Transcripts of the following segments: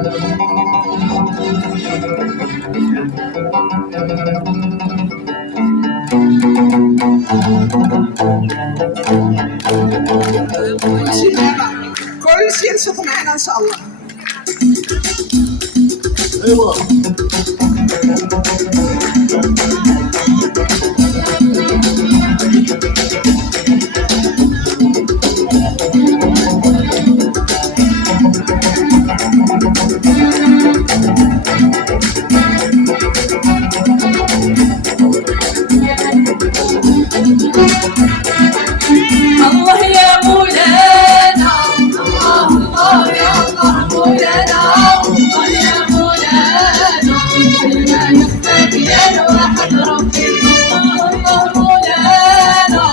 كل شيء ينشط معنا ان شاء الله. ايوه الله يا مولانا، الله الله يا الله مولانا، الله يا مولانا، كلمة يخفاك يا الواحد ربي. الله مولانا،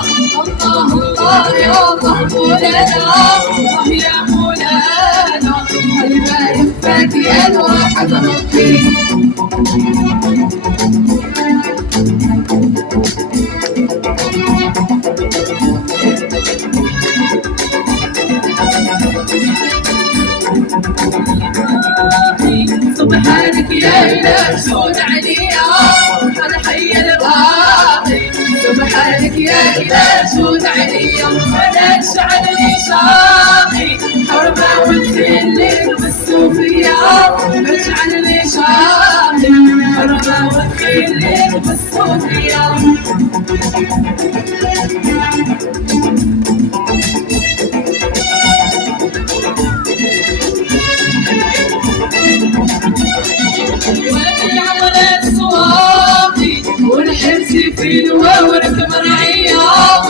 الله الله يا الله مولانا، الله يا مولانا، كلمة يخفاك يا الواحد ربي. سبحانك يا إله شون عليا أنا حي الباقي. سبحانك يا إله شون عليا أنا شعلني شاقي. حرمة وتخلي بالصوفية اجعلني شاقي. حرمة وتخلي بالصوفية. في الورك مرعية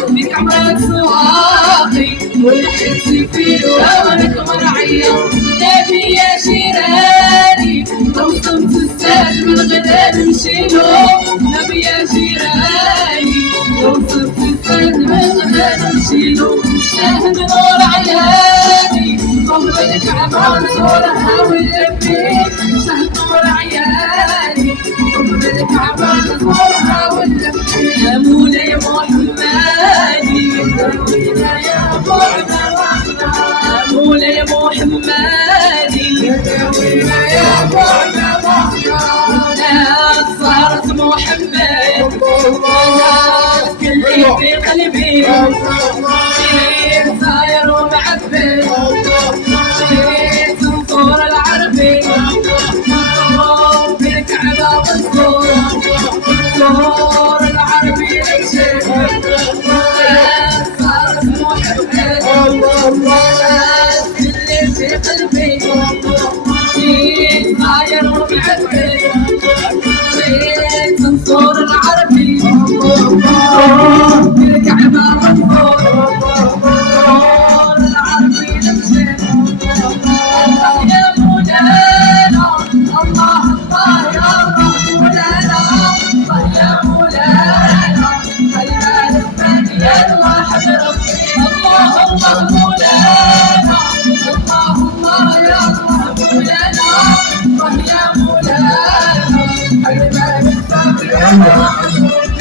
بك عمرك سواقي. والحس في الورك مرعية نبي يا شيراني. لو صمت الساد من غدا نمشيلو. نبي يا شيراني لو صمت الساد من غدا نمشيلو. شاهد نور عياني قبل الكعبة نزورها ونلبيك. شاهد نور عياني قبل الكعبة نزورها ونلبيك. يا مولاي محمدي داوينا يا بعنا وحنا. يا مولاي محمدي داوينا يا بعنا وحنا. ناس صارت محمد ناس كلي في قلبي. صاير ومعبد تنصور العربي. في الكعبة والزور زور العربي نكشف. صارت محمد ناس كلي في قلبي. صاير ومعبد تنصور العربي. في الكعبة والزور زور العربي نكشف. الله يا مولانا، الله الله يا الله مولانا، الله يا مولانا، خلينا نفدي يا الواحد ربي. الله الله مولانا، الله الله يا الله مولانا، الله يا مولانا، خلينا نفدي يا الواحد ربي.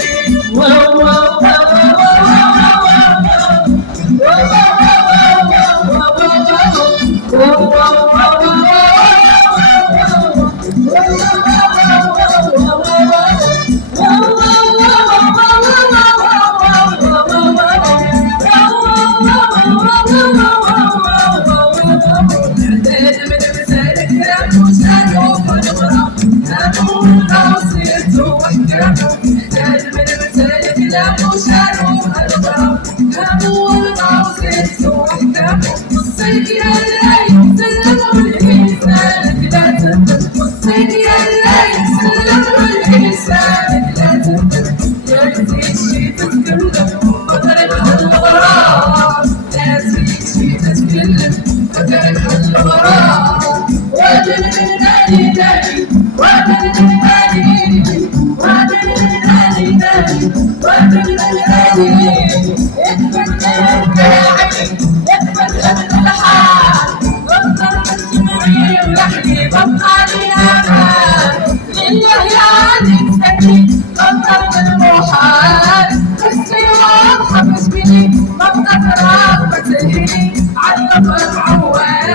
علق العوان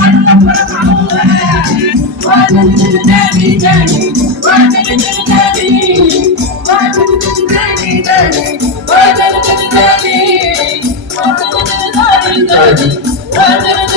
علق العوان Daddy,